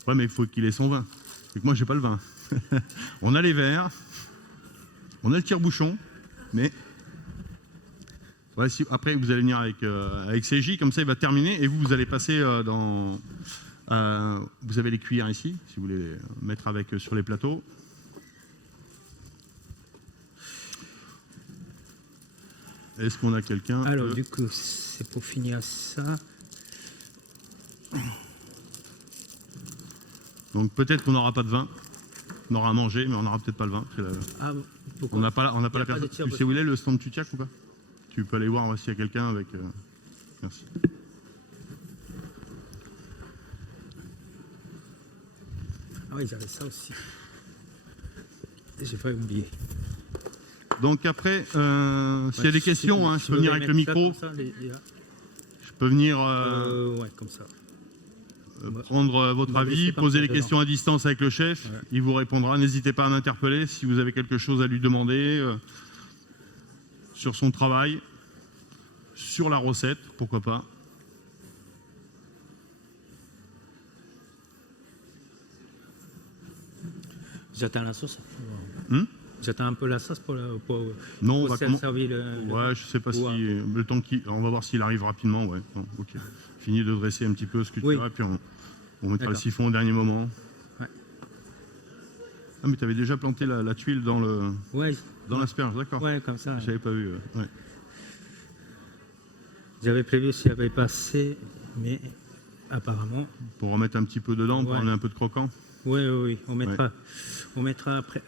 Ouais, mais il faut qu'il ait son vin. Et que moi, j'ai pas le vin. On a les verres, on a le tire-bouchon, mais ouais, après vous allez venir avec CJ, comme ça il va terminer et vous allez passer dans. Vous avez les cuillères ici, si vous voulez les mettre avec sur les plateaux. Est-ce qu'on a quelqu'un? Alors, du coup, c'est pour finir ça. Donc peut-être qu'on n'aura pas de vin. On aura à manger, mais on n'aura peut-être pas le vin. Ah, pourquoi On n'a pas la Il y a pas personne. de Tu tire-bouchon. sais où il est le stand Tutiak ou pas? Tu peux aller voir s'il y a quelqu'un avec. Merci. Ah oui, j'avais ça aussi. J'ai pas oublié. Donc après, s'il y a des questions, hein, je peux venir avec le micro. Je peux venir Ouais, comme ça. prendre votre on va avis, laisser comme poser ça les dedans. questions à distance avec le chef. Ouais. Il vous répondra. N'hésitez pas à m'interpeller si vous avez quelque chose à lui demander sur son travail, sur la recette, pourquoi pas. J'attends la sauce. Hmm? J'attends un peu la sauce pour Non, on pour va servir le. Ouais, je sais pas si Ouais. le temps on va voir s'il arrive rapidement. Ouais. Bon, ok. Fini de dresser un petit peu ce que tu Oui. as, puis on mettra le D'accord. siphon au dernier moment. Ouais. Ah, mais tu avais déjà planté la tuile dans Ouais, l'asperge, d'accord. ouais, comme ça. J'avais pas vu. Ouais. J'avais prévu s'il y avait pas assez, mais apparemment. Pour remettre un petit peu dedans, pour Ouais. amener un peu de croquant. Oui, oui, oui. On mettra après.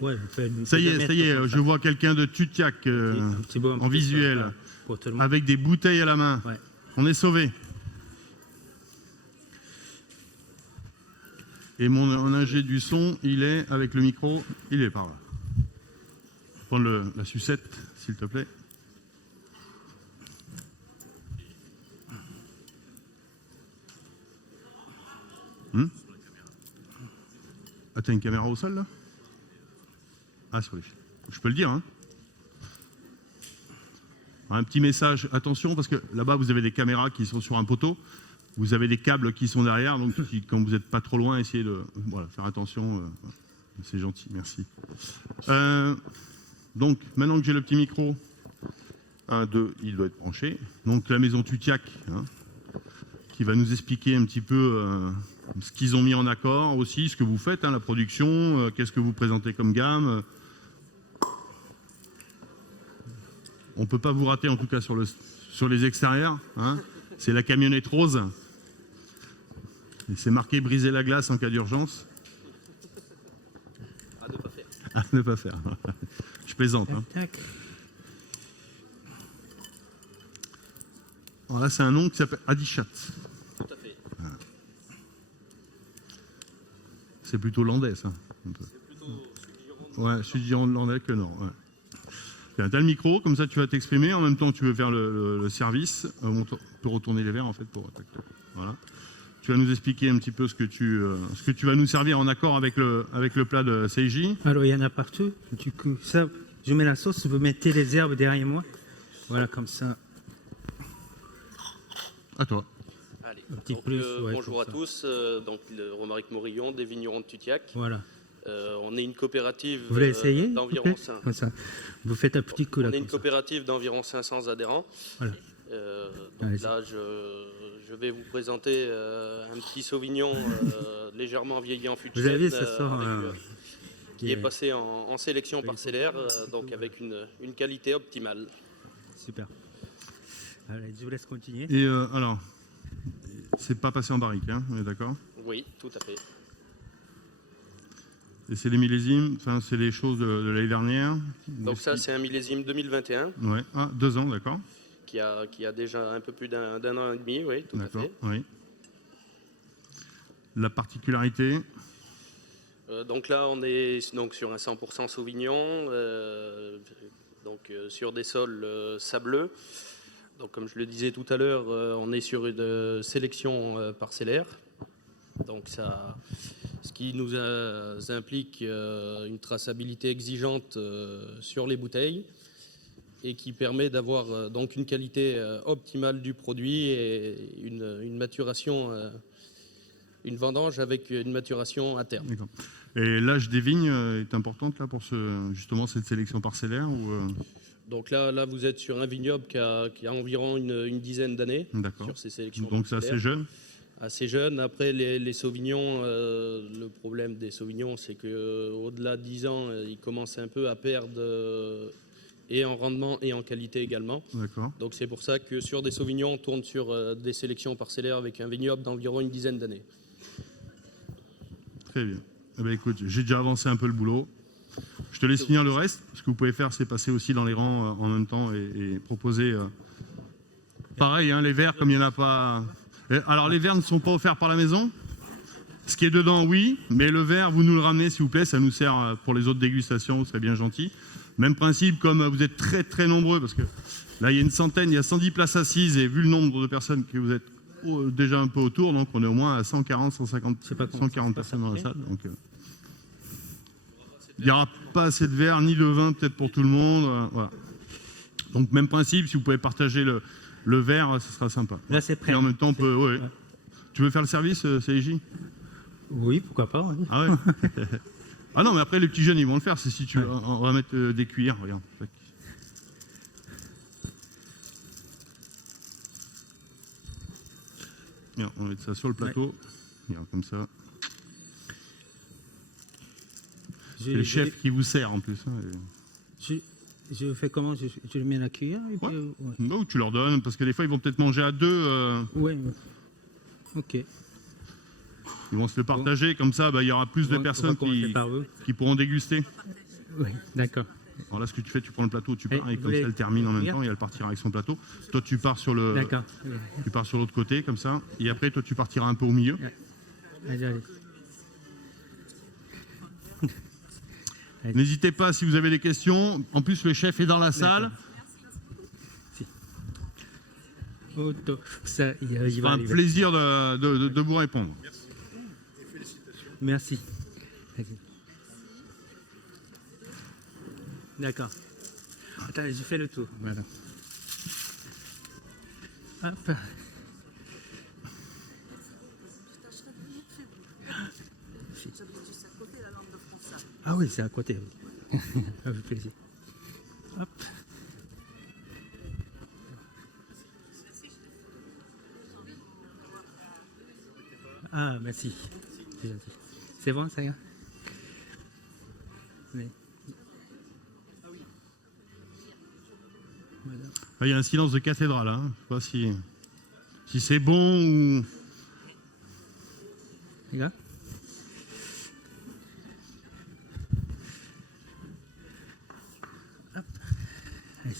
Ouais, on peut Ça y est, mettre comme je vois quelqu'un de Tutiak Un petit peu en visuel, pour tout le monde. avec des bouteilles à la main. Ouais. On est sauvé. Et mon ingé du son, il est avec le micro, il est par là. Prends la sucette, s'il te plaît. Ah, t'as une caméra au sol là? Ah, sur les. Je peux le dire, hein? Un petit message, attention, parce que là-bas, vous avez des caméras qui sont sur un poteau, vous avez des câbles qui sont derrière, donc quand vous n'êtes pas trop loin, essayez de faire attention. C'est gentil, merci. Donc, maintenant que j'ai le petit micro, 1, 2, il doit être branché. Donc, la maison Tutiac, hein, qui va nous expliquer un petit peu ce qu'ils ont mis en accord aussi, ce que vous faites, hein, la production, qu'est-ce que vous présentez comme gamme. On ne peut pas vous rater, en tout cas, sur les extérieurs. Hein. C'est la camionnette rose. Et c'est marqué « briser la glace en cas d'urgence ». À ne pas faire. À ne pas faire. Je plaisante. Hein. Alors là, c'est un nom qui s'appelle Adichat. Tout à fait. Voilà. C'est plutôt landais, ça. C'est plutôt sud-gironde. Ouais, sud-gironde que nord. Ouais. Tu as le micro, comme ça tu vas t'exprimer. En même temps, tu veux faire le service. On peut retourner les verres, en fait, pour... Voilà. Tu vas nous expliquer un petit peu ce que tu vas nous servir en accord avec le plat de Seiji. Alors, il y en a partout. Du coup, ça, je mets la sauce, vous mettez les herbes derrière moi. Voilà, comme ça. À toi. Allez. Un petit Donc, plus, ouais, bonjour à comme ça. tous. Donc, Romaric Morillon, des vignerons de Tutiac. Voilà. On est une coopérative Vous voulez essayer d'environ comme ça. Vous faites un petit coup là. On est une comme ça. coopérative d'environ 500 adhérents. Voilà. Donc Allez-y. là, je vais vous présenter un petit Sauvignon légèrement vieilli en fût de Vous avez vu, chêne, ça sort. qui est passé en sélection parcellaire, donc avec une qualité optimale. Super. Allez, je vous laisse continuer. Et alors, c'est pas passé en barrique, hein, on est d'accord? Oui, tout à fait. Et c'est les millésimes, enfin c'est les choses de l'année dernière. Donc ça, c'est un millésime 2021 Ouais, 2 ans, d'accord. qui a déjà un peu plus d'un an et demi, oui, tout à D'accord, fait. oui. La particularité, Donc là, on est donc sur un 100% Sauvignon, sur des sols sableux. Donc comme je le disais tout à l'heure, on est sur une sélection parcellaire. Donc ça, ce qui nous implique une traçabilité exigeante sur les bouteilles et qui permet d'avoir donc une qualité optimale du produit et une maturation, une vendange avec une maturation interne. d'accord. Et l'âge des vignes est importante là pour justement cette sélection parcellaire ou Donc là, vous êtes sur un vignoble qui a environ une dizaine d'années d'accord. sur ces sélections. Donc c'est assez parcellaires. jeune. Assez jeune. Après, les Sauvignons, le problème des Sauvignons, c'est qu'au-delà de 10 ans, ils commencent un peu à perdre et en rendement et en qualité également. D'accord. Donc c'est pour ça que sur des Sauvignons, on tourne sur des sélections parcellaires avec un vignoble d'environ une dizaine d'années. Très bien. Eh ben, écoute, j'ai déjà avancé un peu le boulot. Je te laisse finir le reste. Ce que vous pouvez faire, c'est passer aussi dans les rangs en même temps et proposer. Pareil, hein, les verres, comme il n'y en a pas. Alors, les verres ne sont pas offerts par la maison. Ce qui est dedans, oui, mais le verre, vous nous le ramenez, s'il vous plaît. Ça nous sert pour les autres dégustations. Vous serez bien gentil. Même principe, comme vous êtes très très nombreux, parce que là, il y a une centaine, il y a 110 places assises, et vu le nombre de personnes que vous êtes déjà un peu autour, donc on est au moins à 140, 150, Je sais pas comment 140 ça se passe personnes dans la après. salle. Donc, il n'y aura pas assez de verre ni de vin peut-être pour tout le monde. Voilà. Donc même principe, si vous pouvez partager le verre, ce sera sympa. Là, c'est prêt. Et en même temps, on peut. Ouais. Ouais. Tu veux faire le service, CJ? Oui, pourquoi pas. Oui. Ah ouais. Ah non, mais après les petits jeunes, ils vont le faire. C'est si tu veux. On va mettre des cuillères. Regarde. Bien, on va mettre ça sur le plateau. Regarde, comme ça. C'est le chef qui vous sert en plus. Hein, je fais comment je mets la cuillère et puis, Ouais. ouais. Non, tu leur donnes, parce que des fois, ils vont peut-être manger à deux. Ouais. Ok. Ils vont se le partager, comme ça, il y aura plus de On va personnes commencer par eux. qui pourront déguster. Oui, d'accord. Alors là, ce que tu fais, tu prends le plateau, tu pars, Et et vous comme ça, voulez- elle termine en même Regarde. temps, et elle partira avec son plateau. Toi, tu pars sur D'accord. tu pars sur l'autre côté, comme ça, et après, toi, tu partiras un peu au milieu. Allez, allez. N'hésitez pas si vous avez des questions. En plus, le chef est dans la salle. Auto. Ça, il Ce va sera un arriver. plaisir de vous répondre. Merci. Vas-y. D'accord. Attends, je fais le tour. Voilà. Hop. Ah oui, c'est à côté. Oui. Avec plaisir. Hop. Ah, merci. C'est gentil. C'est bon, ça y est? Oui. Voilà. Ah, il y a un silence de cathédrale. Hein. Je ne sais pas si c'est bon ou... Les gars? Hop. Allez.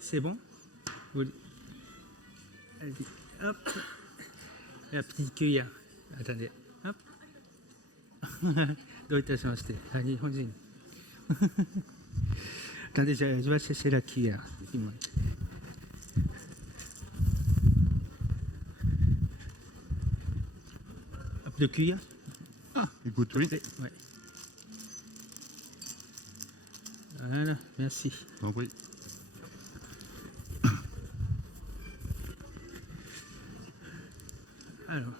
C'est bon? Vous... Allez-y. Hop. La petite cuillère. Attendez. Hop. どういたしまして。日本人。Attendez, je vais chercher la cuillère. Hop, de cuillère? Ah, écoute, oui. Ouais. Voilà, merci. Non, oui. Alors.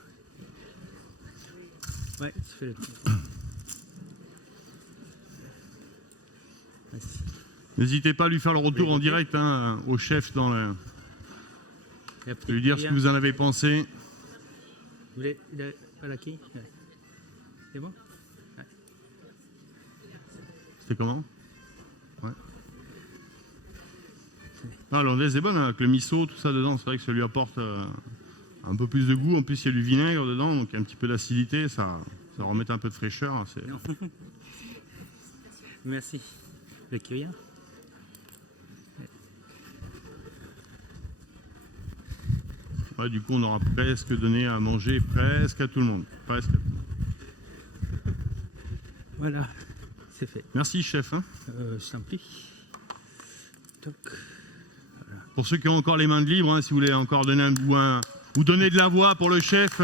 Ouais, tu fais le tour. Merci. N'hésitez pas à lui faire le retour en direct hein, au chef dans le... La petite lui dire ce que vous en avez pensé. Vous voulez pas la quille? Ouais. C'est bon? Ouais. C'était comment? Ouais. Ah, l'anglaise est bonne, hein, avec le miso, tout ça dedans. C'est vrai que ça lui apporte un peu plus de goût. En plus, il y a du vinaigre dedans, donc il y a un petit peu d'acidité. Ça remet un peu de fraîcheur. Hein, Merci. Le cuillère? Ouais, du coup, on aura presque donné à manger presque à tout le monde. Presque à tout le monde. Voilà, c'est fait. Merci, chef. Hein. Je t'en prie. Toc. Pour ceux qui ont encore les mains de libre, hein, si vous voulez encore donner un bout, ou donner de la voix pour le chef.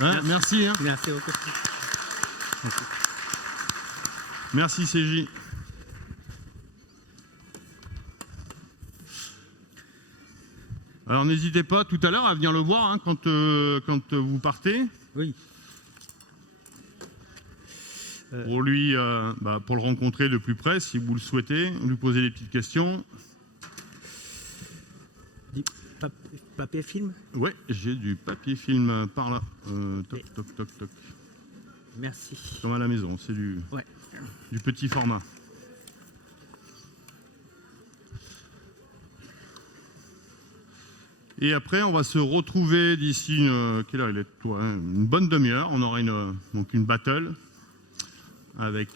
Hein, merci. Hein. Merci beaucoup. Merci. Merci, CJ. Alors n'hésitez pas tout à l'heure à venir le voir hein, quand vous partez. Oui. Pour lui, pour le rencontrer de plus près, si vous le souhaitez, lui poser des petites questions. Papier film? Ouais, j'ai du papier film par là. Toc, toc, toc, toc. Merci. Comme à la maison, c'est du petit format. Et après, on va se retrouver d'ici quelle heure il est toi, hein, une bonne demi-heure. On aura donc une battle avec.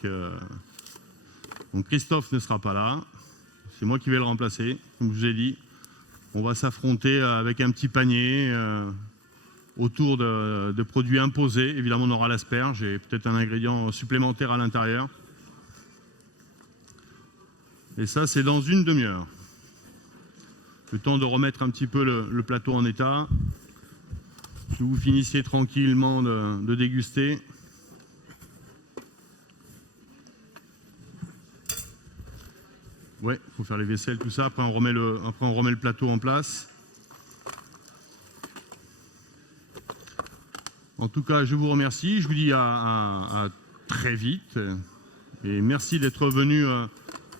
Donc Christophe ne sera pas là. C'est moi qui vais le remplacer. Comme je vous ai dit, on va s'affronter avec un petit panier autour de produits imposés. Évidemment, on aura l'asperge et peut-être un ingrédient supplémentaire à l'intérieur. Et ça, c'est dans une demi-heure. Le temps de remettre un petit peu le plateau en état. Que vous finissiez tranquillement de déguster. Ouais, il faut faire les vaisselles, tout ça. Après, on remet le plateau en place. En tout cas, je vous remercie. Je vous dis à très vite. Et merci d'être venu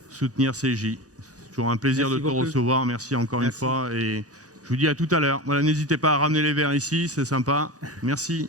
soutenir CJ. C'est toujours un plaisir de te recevoir. Merci encore une fois. Et je vous dis à tout à l'heure. Voilà, n'hésitez pas à ramener les verres ici, c'est sympa. Merci.